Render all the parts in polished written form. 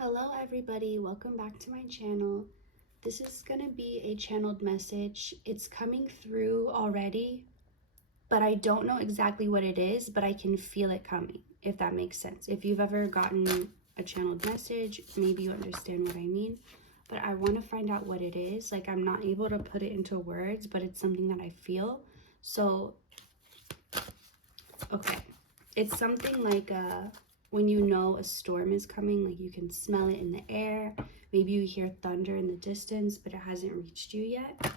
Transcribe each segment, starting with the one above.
Hello everybody, welcome back to my channel. This is gonna be a channeled message. It's coming through already, but I don't know exactly what it is, but I can feel it coming, if that makes sense. If you've ever gotten a channeled message, maybe you understand what I mean, but I wanna find out what it is. Like, I'm not able to put it into words, but it's something that I feel. So, okay, it's something like when you know a storm is coming, like you can smell it in the air. Maybe you hear thunder in the distance, but it hasn't reached you yet.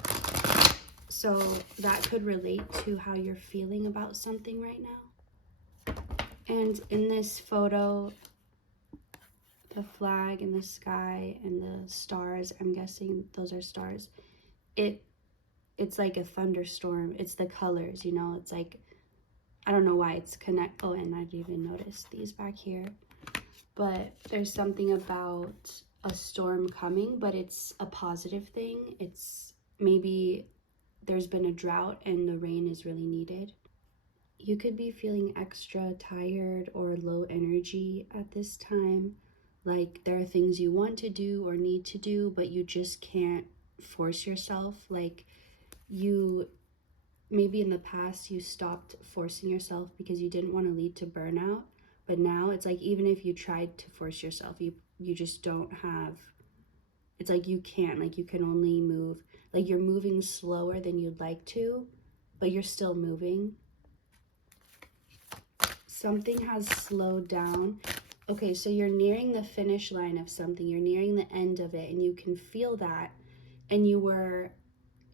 So that could relate to how you're feeling about something right now. And in this photo, the flag and the sky and the stars, I'm guessing those are stars. It's like a thunderstorm. It's the colors, you know, it's like, I don't know why it's connect. Oh, and I didn't even notice these back here. But there's something about a storm coming, but it's a positive thing. It's maybe there's been a drought and the rain is really needed. You could be feeling extra tired or low energy at this time. Like there are things you want to do or need to do, but you just can't force yourself. Like you maybe in the past you stopped forcing yourself because you didn't want to lead to burnout, but now it's like even if you tried to force yourself, you just don't have, it's like you can't, like you can only move, like you're moving slower than you'd like to, but you're still moving. Something has slowed down. Okay, so you're nearing the finish line of something, you're nearing the end of it, and you can feel that, and you were,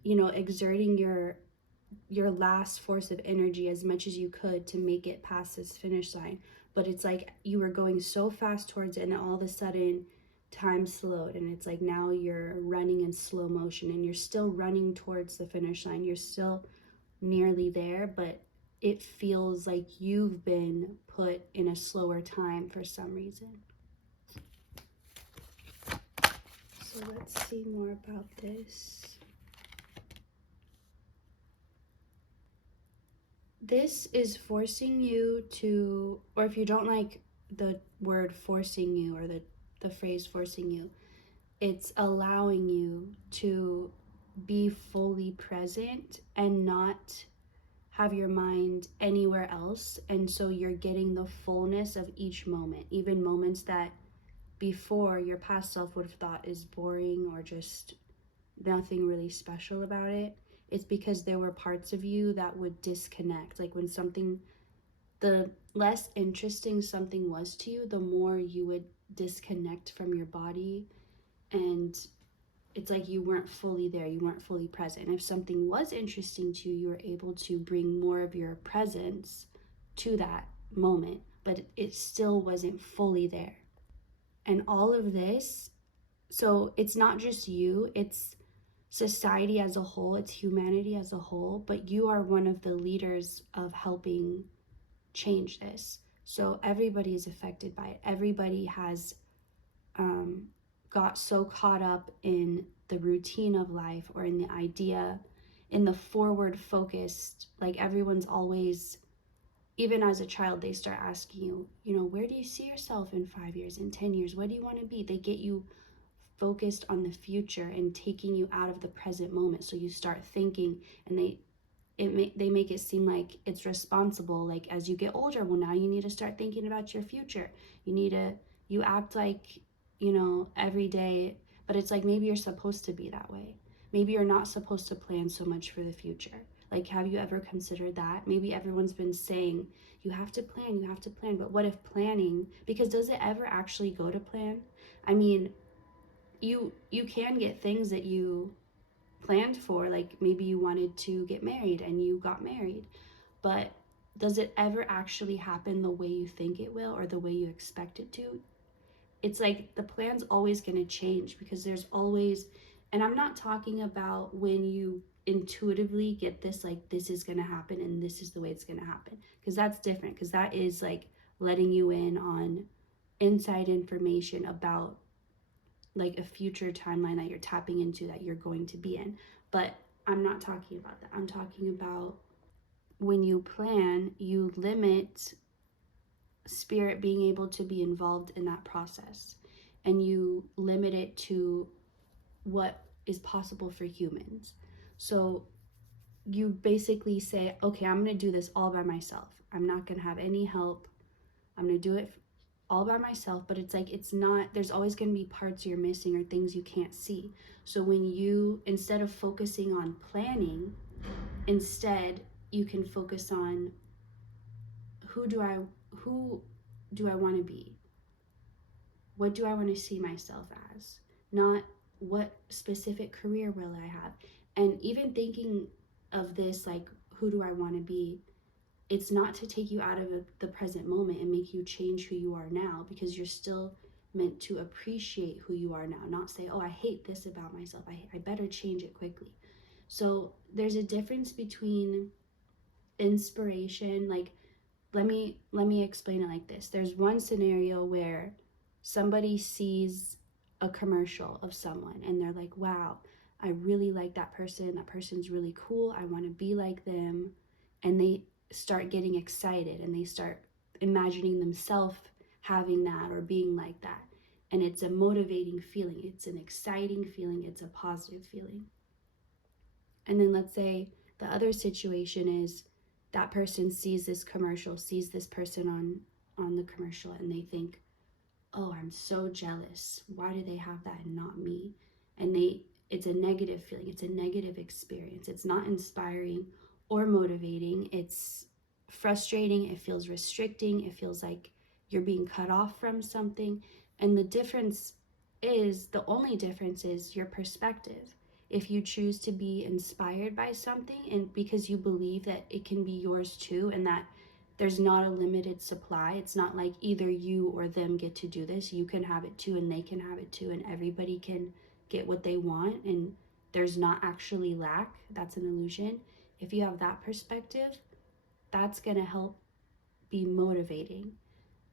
you know, exerting your last force of energy as much as you could to make it past this finish line. But it's like you were going so fast towards it, and all of a sudden time slowed, and it's like now you're running in slow motion and you're still running towards the finish line. You're still nearly there, but it feels like you've been put in a slower time for some reason. So let's see more about this. This is forcing you to, or if you don't like the word forcing you or the phrase forcing you, it's allowing you to be fully present and not have your mind anywhere else. And so you're getting the fullness of each moment, even moments that before your past self would have thought is boring or just nothing really special about it. It's because there were parts of you that would disconnect. Like when something, the less interesting something was to you, the more you would disconnect from your body. And it's like you weren't fully there, you weren't fully present. And if something was interesting to you, you were able to bring more of your presence to that moment, but it still wasn't fully there. And all of this, so it's not just you, it's society as a whole, it's humanity as a whole, but you are one of the leaders of helping change this. So everybody is affected by it. Everybody has got so caught up in the routine of life or in the idea, in the forward focused, like everyone's always, even as a child, they start asking you, you know, where do you see yourself in 5 years, in 10 years? What do you want to be? They get you focused on the future and taking you out of the present moment. So you start thinking, and they make it seem like it's responsible. Like as you get older, well, now you need to start thinking about your future. You act like, you know, every day, but it's like maybe you're supposed to be that way. Maybe you're not supposed to plan so much for the future. Like, have you ever considered that? Maybe everyone's been saying, you have to plan, but what if planning, because does it ever actually go to plan? I mean, you can get things that you planned for, like maybe you wanted to get married and you got married, but does it ever actually happen the way you think it will or the way you expect it to? It's like the plan's always going to change because there's always, and I'm not talking about when you intuitively get this, like this is going to happen and this is the way it's going to happen, because that's different, because that is like letting you in on inside information about like a future timeline that you're tapping into, that you're going to be in. But I'm not talking about that. I'm talking about when you plan, you limit spirit being able to be involved in that process. and you limit it to what is possible for humans. So you basically say, okay, I'm going to do this all by myself. I'm not going to have any help. I'm going to do it all by myself. But it's like, it's not, there's always going to be parts you're missing or things you can't see. So when you, instead of focusing on planning, instead you can focus on who do I, who do I want to be? What do I want to see myself as? Not what specific career will I have? And even thinking of this, like, who do I want to be? It's not to take you out of the present moment and make you change who you are now, because you're still meant to appreciate who you are now, not say, oh, I hate this about myself. I better change it quickly. So there's a difference between inspiration, like, let me explain it like this. There's one scenario where somebody sees a commercial of someone and they're like, wow, I really like that person. That person's really cool. I want to be like them. And they start getting excited and they start imagining themselves having that or being like that. And it's a motivating feeling. It's an exciting feeling. It's a positive feeling. And then let's say the other situation is that person sees this commercial, sees this person on the commercial, and they think, oh, I'm so jealous. Why do they have that and not me? And it's a negative feeling. It's a negative experience. It's not inspiring or motivating. It's frustrating. It feels restricting. It feels like you're being cut off from something. And the only difference is your perspective. If you choose to be inspired by something and because you believe that it can be yours too, and that there's not a limited supply. It's not like either you or them get to do this. You can have it too and they can have it too, and everybody can get what they want, and there's not actually lack. That's an illusion. If you have that perspective, that's going to help be motivating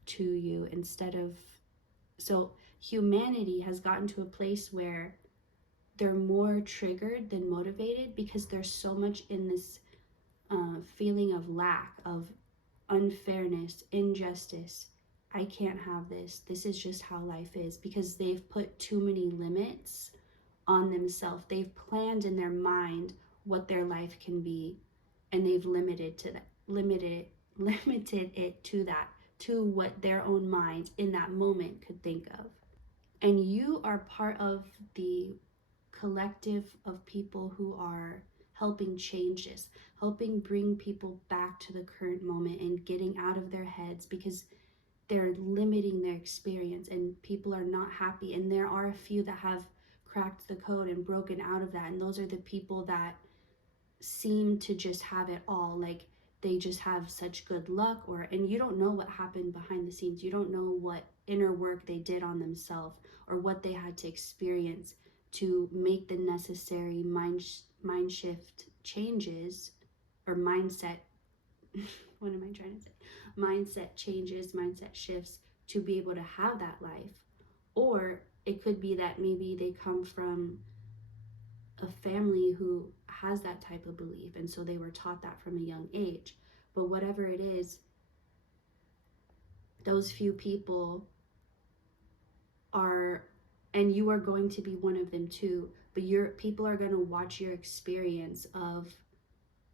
to you instead of. So humanity has gotten to a place where they're more triggered than motivated because there's so much in this feeling of lack, of unfairness, injustice. I can't have this. This is just how life is, because they've put too many limits on themselves. They've planned in their mind what their life can be, and they've limited it to that, to what their own mind in that moment could think of. And you are part of the collective of people who are helping change this, helping bring people back to the current moment and getting out of their heads, because they're limiting their experience and people are not happy. And there are a few that have cracked the code and broken out of that. And those are the people that seem to just have it all. Like, they just have such good luck, and you don't know what happened behind the scenes. You don't know what inner work they did on themselves or what they had to experience to make the necessary mind shift changes, or mindset what am I trying to say? Mindset changes, mindset shifts to be able to have that life. Or it could be that maybe they come from a family who has that type of belief, and so they were taught that from a young age. But whatever it is, those few people are, and you are going to be one of them too, but your people are going to watch your experience of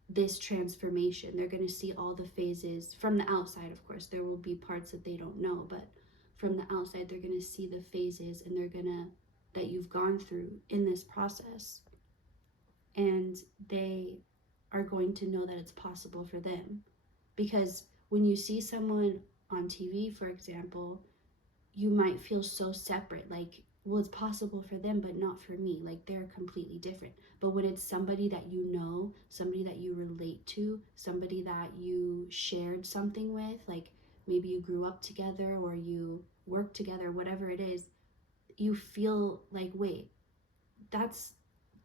this transformation. They're going to see all the phases from the outside. Of course, there will be parts that they don't know, but from the outside, they're going to see the phases, and they're going to, that you've gone through in this process. And they are going to know that it's possible for them. Because when you see someone on TV, for example, you might feel so separate, like, well, it's possible for them, but not for me. Like, they're completely different. But when it's somebody that you know, somebody that you relate to, somebody that you shared something with, like maybe you grew up together or you work together, whatever it is, you feel like, wait, that's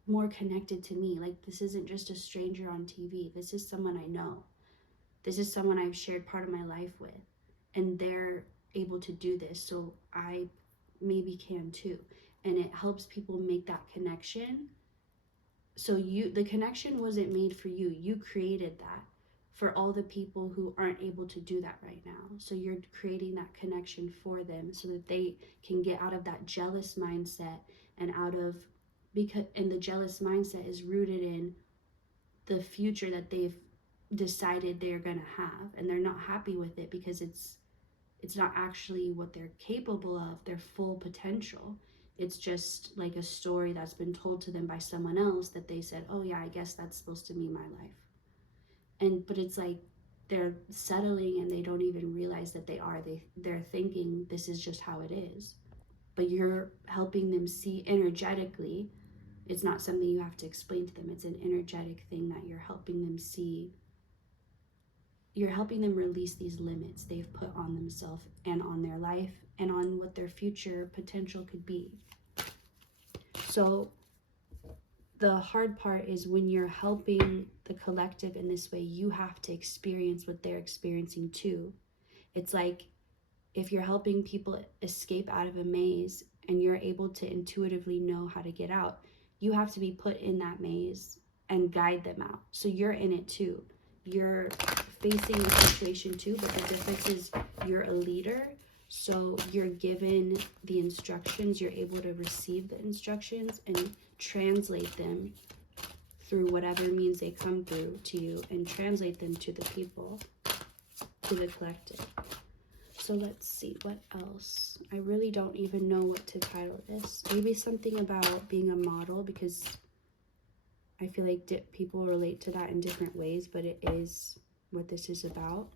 more connected to me. Like, this isn't just a stranger on TV. This is someone I know. This is someone I've shared part of my life with. And they're able to do this, so I maybe can too. And it helps people make that connection. So the connection wasn't made for you. You created that for all the people who aren't able to do that right now. So you're creating that connection for them so that they can get out of that jealous mindset and out of, because, and the jealous mindset is rooted in the future that they've decided they're going to have, and they're not happy with it because it's not actually what they're capable of, their full potential. It's just like a story that's been told to them by someone else that they said, oh yeah, I guess that's supposed to be my life. And but it's like they're settling and they don't even realize that they're thinking this is just how it is. But you're helping them see energetically. It's not something you have to explain to them. It's an energetic thing that you're helping them see. You're helping them release these limits they've put on themselves and on their life and on what their future potential could be. So the hard part is when you're helping the collective in this way, you have to experience what they're experiencing too. It's like if you're helping people escape out of a maze and you're able to intuitively know how to get out, you have to be put in that maze and guide them out. So you're in it too. You're facing the situation too, but the difference is you're a leader. So you're given the instructions, you're able to receive the instructions and translate them through whatever means they come through to you and translate them to the people, to the collective. So let's see, what else? I really don't even know what to title this. Maybe something about being a model, because I feel like people relate to that in different ways, but it is what this is about.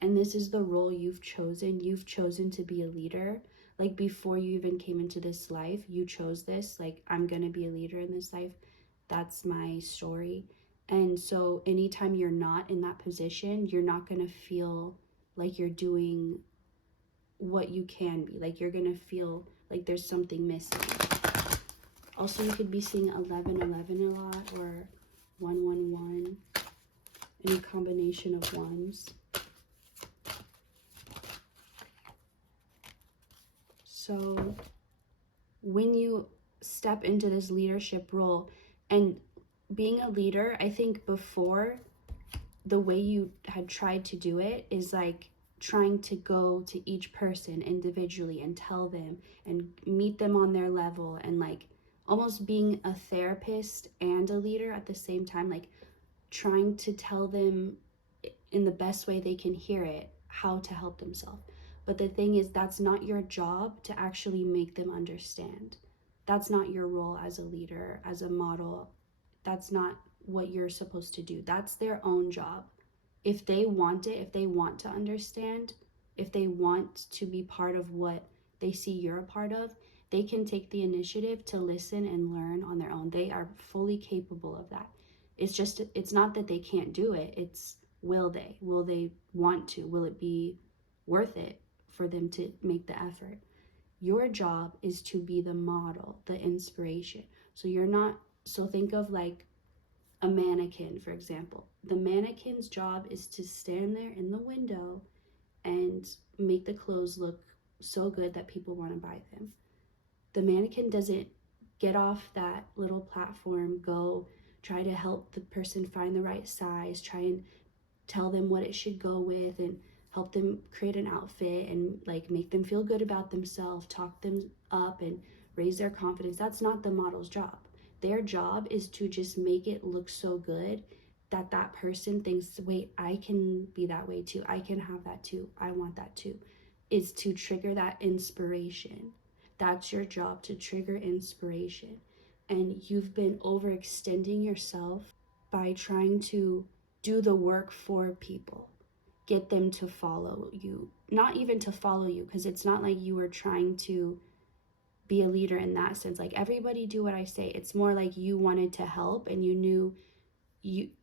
And this is the role you've chosen. You've chosen to be a leader. Like before you even came into this life, you chose this. Like, I'm going to be a leader in this life. That's my story. And so anytime you're not in that position, you're not going to feel like you're doing what you can be. Like, you're going to feel like there's something missing. Also, you could be seeing 1111 a lot, or 111, any combination of ones. So when you step into this leadership role, and being a leader, I think before, the way you had tried to do it is like trying to go to each person individually and tell them and meet them on their level, and like almost being a therapist and a leader at the same time, like trying to tell them in the best way they can hear it how to help themselves. But the thing is, that's not your job to actually make them understand. That's not your role as a leader, as a model. That's not what you're supposed to do. That's their own job. If they want it, if they want to understand, if they want to be part of what they see you're a part of, they can take the initiative to listen and learn on their own. They are fully capable of that. It's not that they can't do it. It's will they? Will they want to? Will it be worth it for them to make the effort? Your job is to be the model, the inspiration. So think of like a mannequin, for example. The mannequin's job is to stand there in the window and make the clothes look so good that people want to buy them. The mannequin doesn't get off that little platform, go try to help the person find the right size, try and tell them what it should go with, and help them create an outfit and like make them feel good about themselves, talk them up and raise their confidence. That's not the model's job. Their job is to just make it look so good that that person thinks, wait, I can be that way too. I can have that too. I want that too. Is to trigger that inspiration. That's your job, to trigger inspiration. And you've been overextending yourself by trying to do the work for people, get them to follow you. Not even to follow you, because it's not like you were trying to be a leader in that sense. Like, everybody do what I say. It's more like you wanted to help, and you knew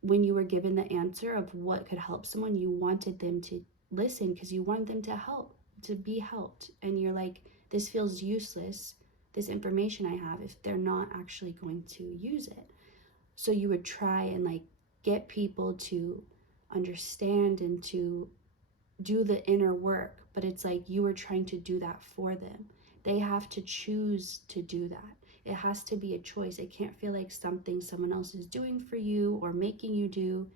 when you were given the answer of what could help someone, you wanted them to listen because you want them to help, to be helped. And you're like, this feels useless, this information I have, if they're not actually going to use it. So you would try and like get people to understand and to do the inner work, but it's like you were trying to do that for them. They have to choose to do that. It has to be a choice. It can't feel like something someone else is doing for you or making you do.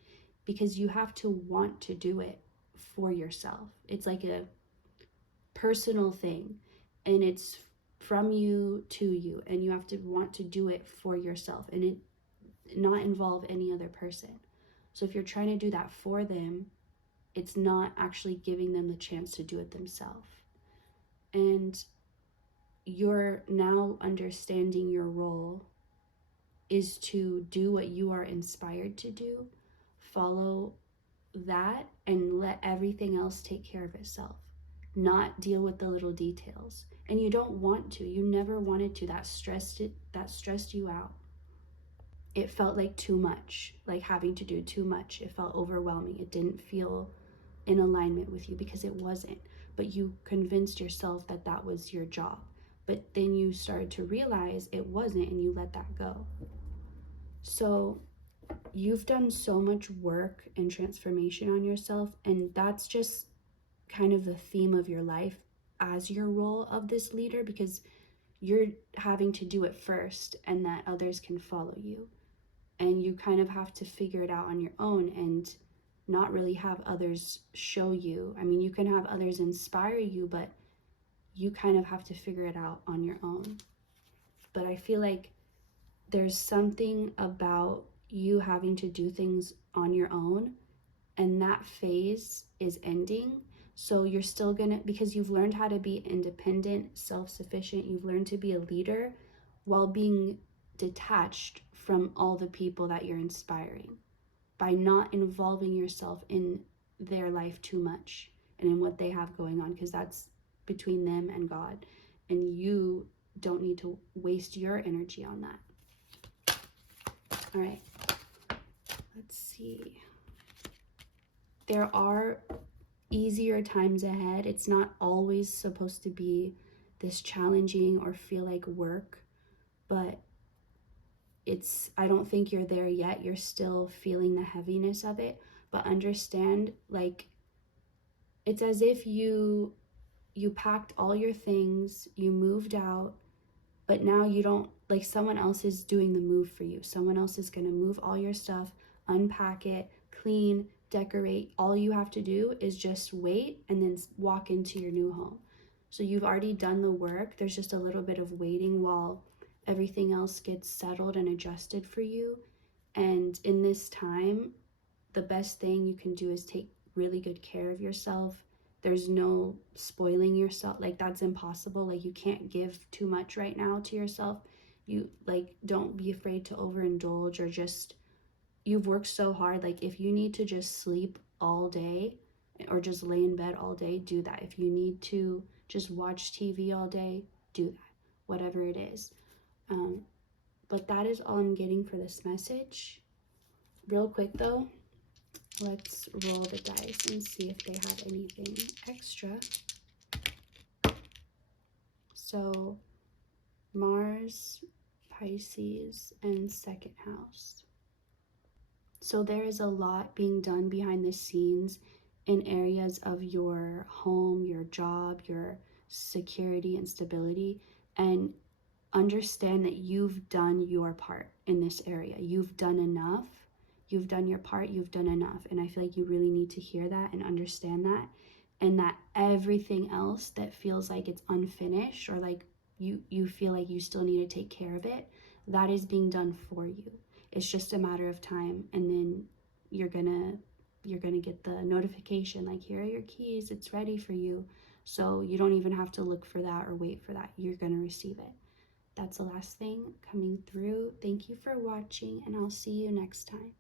because you have to want to do it for yourself. It's like a personal thing, and it's from you to you, and you have to want to do it for yourself and it not involve any other person. So if you're trying to do that for them, it's not actually giving them the chance to do it themselves. And you're now understanding your role is to do what you are inspired to do, follow that, and let everything else take care of itself. Not deal with the little details. And you don't want to. You never wanted to. That stressed you out. It felt like too much, like having to do too much. It felt overwhelming. It didn't feel in alignment with you because it wasn't. But you convinced yourself that that was your job. But then you started to realize it wasn't, and you let that go. So you've done so much work and transformation on yourself, and that's just kind of the theme of your life as your role of this leader, because you're having to do it first and that others can follow you. And you kind of have to figure it out on your own and not really have others show you. I mean, you can have others inspire you, but you kind of have to figure it out on your own. But I feel like there's something about you having to do things on your own, and that phase is ending. So you're still gonna, because you've learned how to be independent, self-sufficient, you've learned to be a leader while being detached from all the people that you're inspiring, by not involving yourself in their life too much and in what they have going on, because that's between them and God, and you don't need to waste your energy on that. All right, let's see. There are easier times ahead. It's not always supposed to be this challenging or feel like work, but I don't think you're there yet. You're still feeling the heaviness of it, but understand, like, it's as if you packed all your things, you moved out, but now you don't, like, someone else is doing the move for you. Someone else is going to move all your stuff, unpack it, clean, decorate. All you have to do is just wait and then walk into your new home. So you've already done the work. There's just a little bit of waiting while everything else gets settled and adjusted for you. And in this time, the best thing you can do is take really good care of yourself. There's no spoiling yourself. Like, that's impossible. Like, you can't give too much right now to yourself. You, like, don't be afraid to overindulge, or just, you've worked so hard. Like, if you need to just sleep all day or just lay in bed all day, do that. If you need to just watch TV all day, do that. Whatever it is. But that is all I'm getting for this message. Real quick though, let's roll the dice and see if they have anything extra. So Mars, Pisces, and second house. So there is a lot being done behind the scenes in areas of your home, your job, your security and stability. And understand that you've done your part in this area. You've done enough. You've done your part. You've done enough. And I feel like you really need to hear that and understand that. And that everything else that feels like it's unfinished, or like you feel like you still need to take care of it, that is being done for you. It's just a matter of time. And then you're gonna get the notification, like, here are your keys. It's ready for you. So you don't even have to look for that or wait for that. You're gonna receive it. That's the last thing coming through. Thank you for watching, and I'll see you next time.